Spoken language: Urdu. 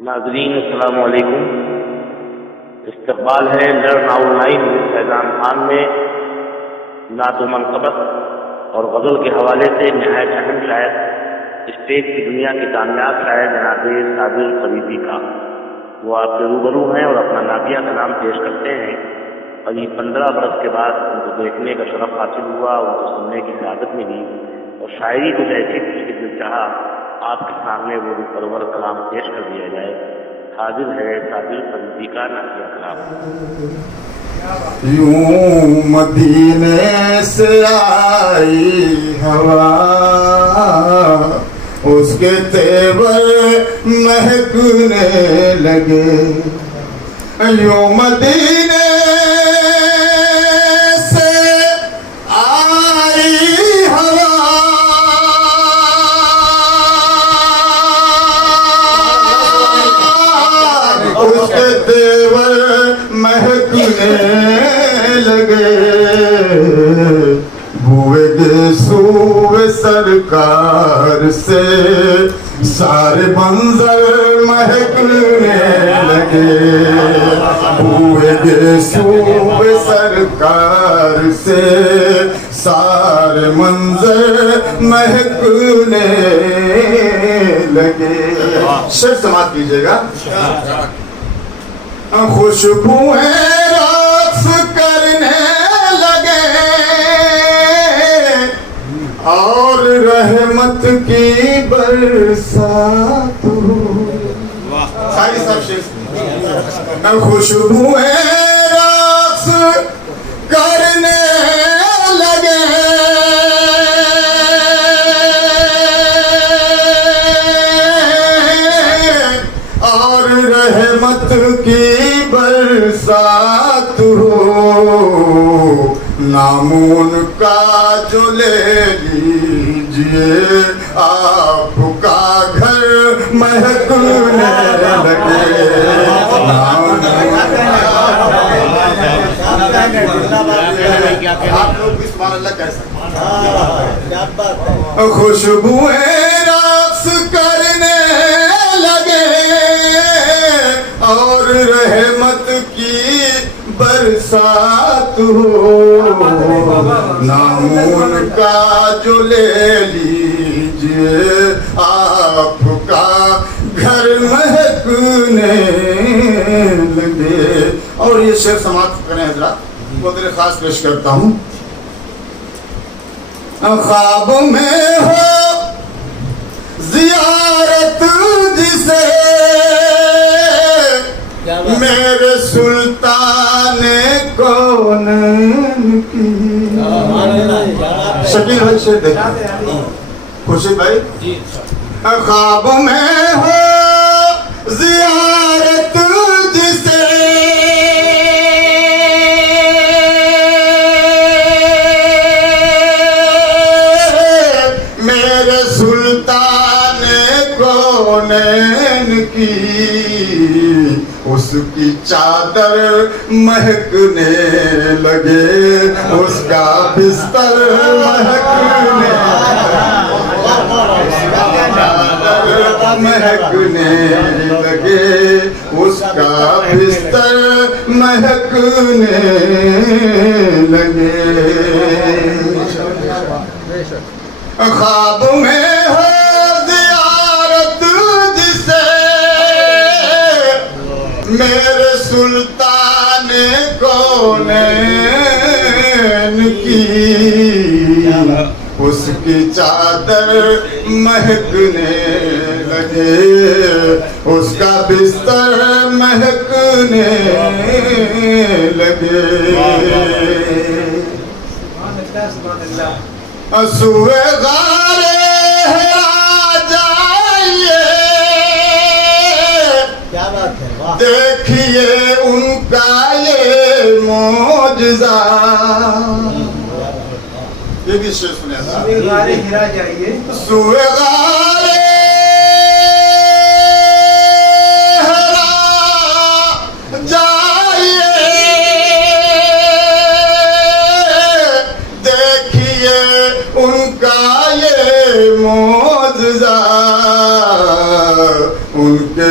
ناظرین السلام علیکم۔ استقبال ہے لرن آن لائن فیضان خان میں نعت و منقبت اور غزل کے حوالے سے نہایت اہم شاعر، اسٹیج کی دنیا کے کامیاب شاعر جناب صابر فریدی کا۔ وہ آپ کے روبرو ہیں اور اپنا نعتیہ کلام پیش کرتے ہیں۔ قریب 15 برس کے بعد ان کو دیکھنے کا شرف حاصل ہوا، ان کو سننے کی سعادت ملی اور شاعری کو جیسی کچھ کے دل چاہا آپ کے سامنے وہ پرور کلام پیش کر دیا جائے۔ حاضر ہے صابر فریدی کا نعتیہ کلام۔ یوں مدینے سے آئی ہوا، اس کے تیور مہکنے لگے۔ یوں مدینے سے آئی ہوا، اس کے تیور مہکنے لگے۔ بوئے گے سوئے سرکار سے سارے منظر مہکنے لگے۔ بوئے گے سوئے سرکار سے سارے منظر مہکنے لگے۔ شعر سماعت کیجئے گا۔ خوشبوئیں رقص کرنے لگے اور رحمت کی برسات ہوئی۔ خوشبوئیں رقص کرنے لگے اور رحمت کی برسات ہو۔ نام ان کا جو لے لیجئے، آپ کا گھر مہکنے لگے۔ آپ لوگ بھی سبحان اللہ کہہ سکتے ہیں۔ خوشبوئیں رقص کرنے لگے اور رحمت کی برسات ہو۔ نام ان کا جو لے لیجئے، آپ کا گھر مہکنے لگے۔ اور یہ شعر سماعت کریں حضرات، وہ دل خاص پیش کرتا ہوں۔ خواب میں ہو زیارت جسے میرے سلطان کونین کی۔ شکیل بھائی شعر دیکھیں، خورشید بھائی۔ خواب میں ہو زیارت جسے میرے سلطان کونین کی، اس کی چادر مہکنے لگے، اس کا بستر مہکنے لگے، اس کا بستر مہکنے لگے۔ خواب میں ہو زیارت جسے میرے سلطان کونین کی، اس کی چادر مہکنے لگے، اس کا بستر مہکنے لگے۔ سوئے غارِ حرا جائیے، دیکھیے ان کا یہ معجزہ۔ یہ بھی شعر سنے تھا۔ سوئے غارِ حرا جائیے، سوئے غارِ حرا جائیے، دیکھیے ان کا یہ معجزہ۔ ان کے